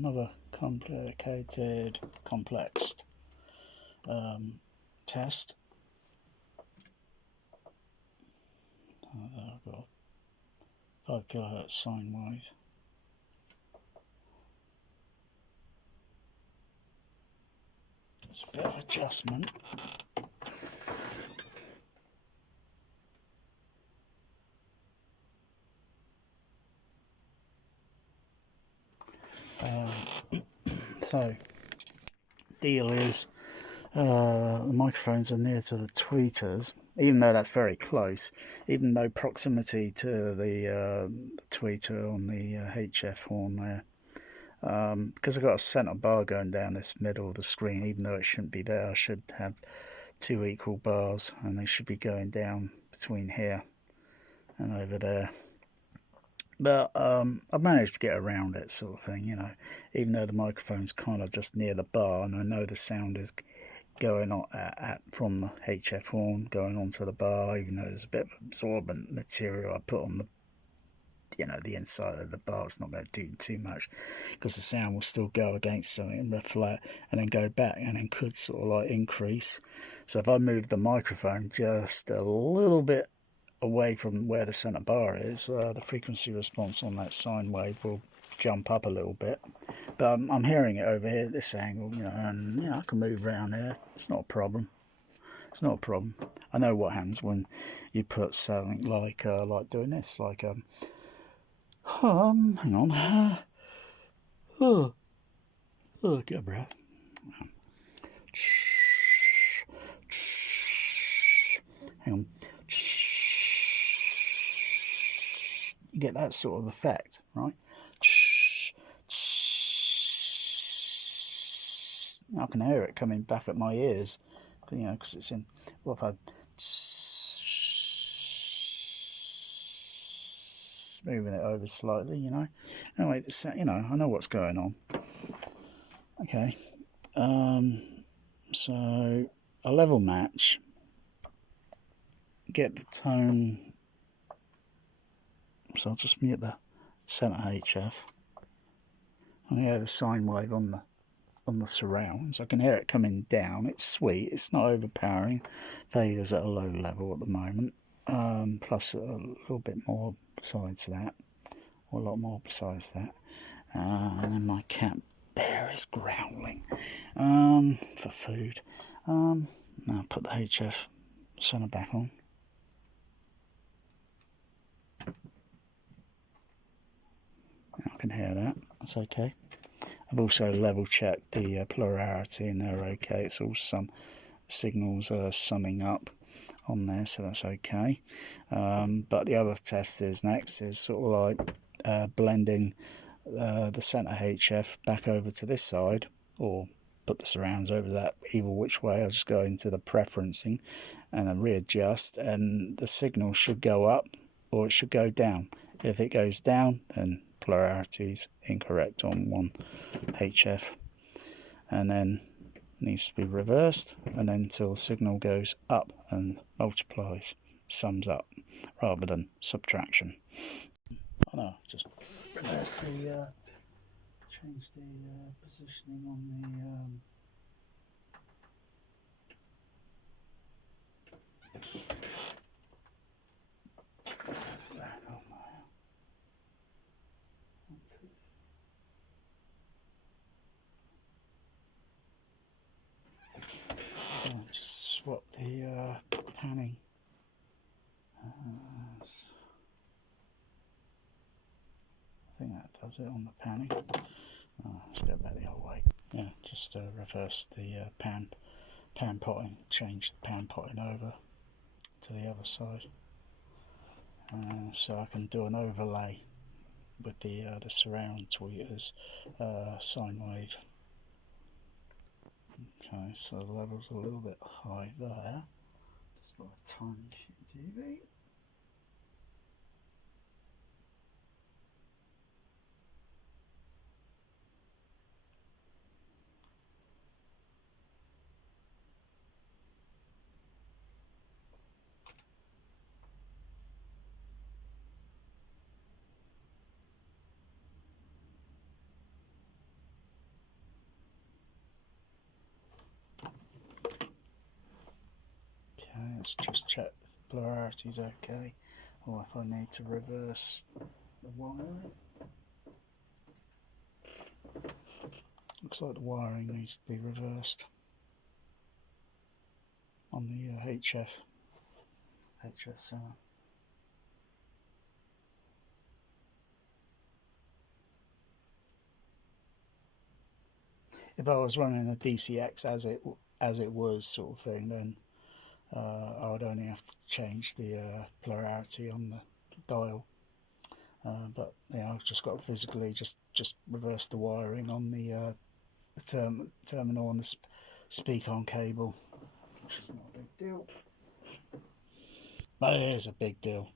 another complicated, complex test. I've got 5 kHz sine wave. It's a bit of adjustment. So, deal is the microphones are near to the tweeters, even though that's very close, even though proximity to the tweeter on the HF horn there, because I've got a centre bar going down this middle of the screen, even though it shouldn't be there. I should have 2 equal bars, and they should be going down between here and over there. But I've managed to get around it, sort of thing, you know, even though the microphone's kind of just near the bar, and I know the sound is going on from the HF horn going onto the bar, even though there's a bit of absorbent material I put on the, you know, the inside of the bar. It's not going to do too much, because the sound will still go against something and reflect and then go back, and then could sort of like increase. So if I move the microphone just a little bit away from where the centre bar is, the frequency response on that sine wave will jump up a little bit. But I'm hearing it over here at this angle, you know, and you know, I can move around there. It's not a problem. It's not a problem. I know what happens when you put something like doing this, like hang on, get a breath. Hang on. You get that sort of effect, right? I can hear it coming back at my ears, you know, because it's in. Well, if I moving it over slightly, you know. Anyway, you know, I know what's going on. Okay, so a level match. Get the tone. So I'll just mute the centre HF. I hear the sine wave on the surrounds. I can hear it coming down. It's sweet. It's not overpowering. Fader's at a low level at the moment. Plus a little bit more besides that, or a lot more besides that. And then my cat bear is growling for food. Now I'll put the HF centre back on. I can hear that. That's okay. I've also level checked the plurality, and they're okay. It's all signals are summing up on there, so that's okay. But the other test is next is sort of like blending the centre HF back over to this side, or put the surrounds over that, either which way. I'll just go into the preferencing and then readjust, and the signal should go up or it should go down. If it goes down, then plurality is incorrect on one HF, and then needs to be reversed, and then until the signal goes up and multiplies, sums up, rather than subtraction. Oh no, just reverse the, change the positioning on the just swap the panning. I think that does it on the panning. Let's go back the other way. Yeah, just reverse the pan potting, change the pan potting over to the other side, so I can do an overlay with the surround tweeters sine wave. Okay, so the level's a little bit high there, just by a tiny dB. let's just check polarity's okay, or if I need to reverse the wiring. Looks like the wiring needs to be reversed on the HS. If I was running a DCX as it was sort of thing, then I would only have to change the polarity on the dial. But yeah, I've just got to physically just reverse the wiring on the terminal on the speak-on cable, which is not a big deal. But it is a big deal,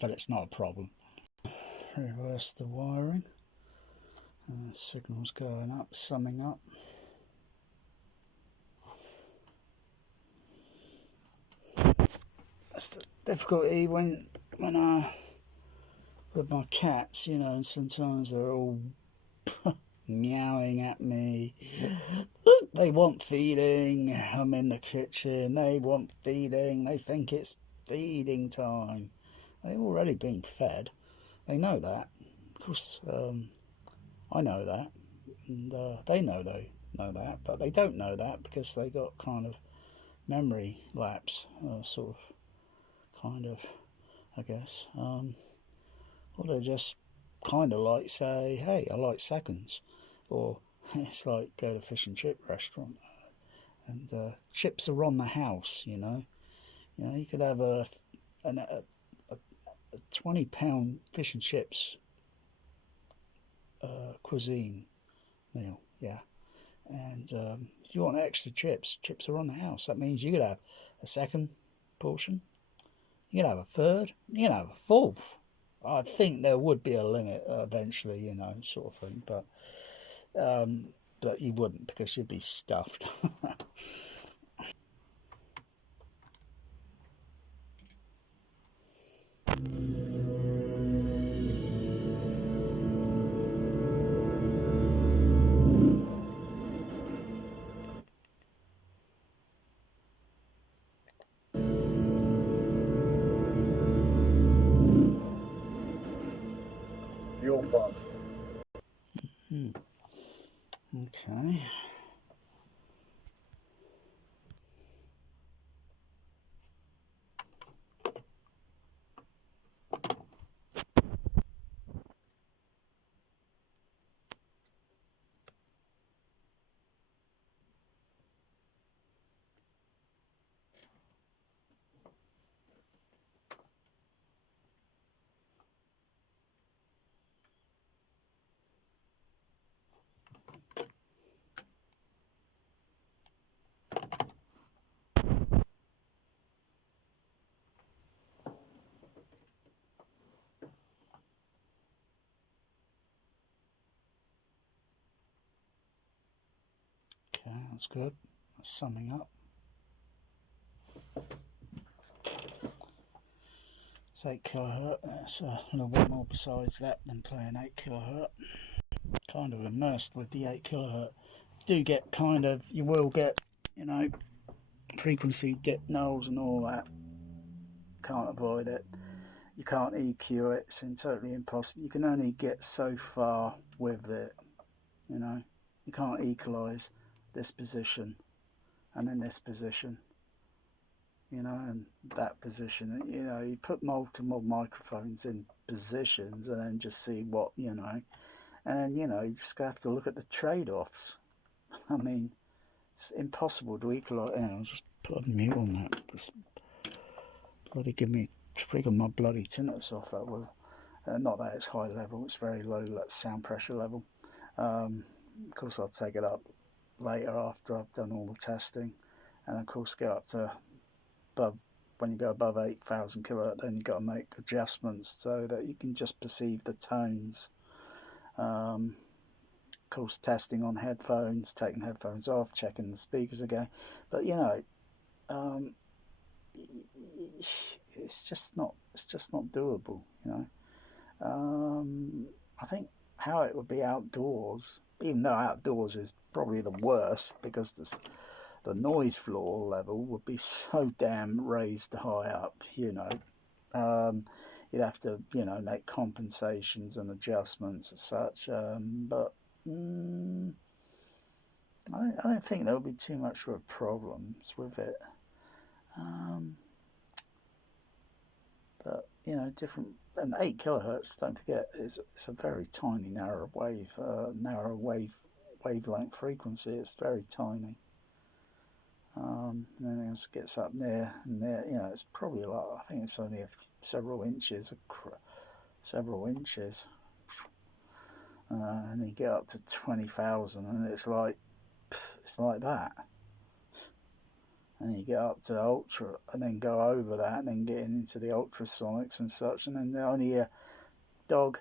but it's not a problem. Reverse the wiring. The signal's going up, summing up. That's the difficulty when with my cats, you know, and sometimes they're all meowing at me. They want feeding. I'm in the kitchen. They want feeding. They think it's feeding time. They've already been fed. They know that. Of course, I know that, and they know that, but they don't know that because they got kind of memory lapse, sort of, kind of, I guess. Or they just kind of like say, "Hey, I like seconds," or it's like go to fish and chip restaurant and chips are on the house. You know, you could have a £20 fish and chips cuisine meal, yeah. And if you want extra chips are on the house. That means you could have a second portion, you could have a third, you could have a fourth. I think there would be a limit eventually, you know, sort of thing, but you wouldn't because you'd be stuffed. Fuel pump. Okay. Okay, that's good. That's summing up. It's 8 kilohertz. That's a little bit more besides that than playing 8 kilohertz. Kind of immersed with the 8 kilohertz. Do get kind of, you will get, you know, frequency dip nulls and all that. Can't avoid it. You can't EQ it. It's totally impossible. You can only get so far with it. You know, you can't equalize this position and then this position. You know, and that position. You know, you put multiple microphones in positions and then just see what, you know, and you know, you just have to look at the trade-offs. I mean, it's impossible to equalize. You know, I'll just put a mute on that. Just bloody give me trigger my bloody tinnitus off that will. Not that it's high level, it's very low sound pressure level. Of course, I'll take it up later after I've done all the testing, and of course, get up to above. When you go above 8,000 kilohertz, then you've got to make adjustments so that you can just perceive the tones. Of course, testing on headphones, taking headphones off, checking the speakers again. But you know, it's just not doable. You know. I think how it would be outdoors, even though outdoors is probably the worst because the noise floor level would be so damn raised high up, you know. You'd have to, you know, make compensations and adjustments as such, but I don't think there would be too much of a problems with it. But you know, different, and 8 kilohertz. Don't forget, it's a very tiny narrow wavelength frequency. It's very tiny. And then it gets up there and there. You know, it's probably like, I think it's only several inches, several inches. And you get up to 20,000, and it's like that. And you get up to ultra, and then go over that, and then getting into the ultrasonics and such, and then only your dog,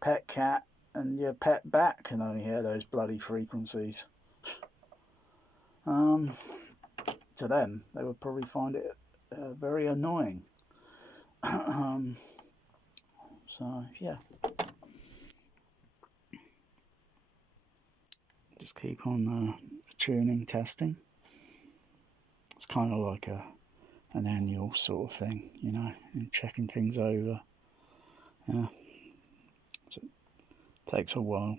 pet cat, and your pet bat can only hear those bloody frequencies. To them, they would probably find it very annoying. So yeah, just keep on tuning, testing. It's kind of like an annual sort of thing, you know, and checking things over. Yeah, so it takes a while.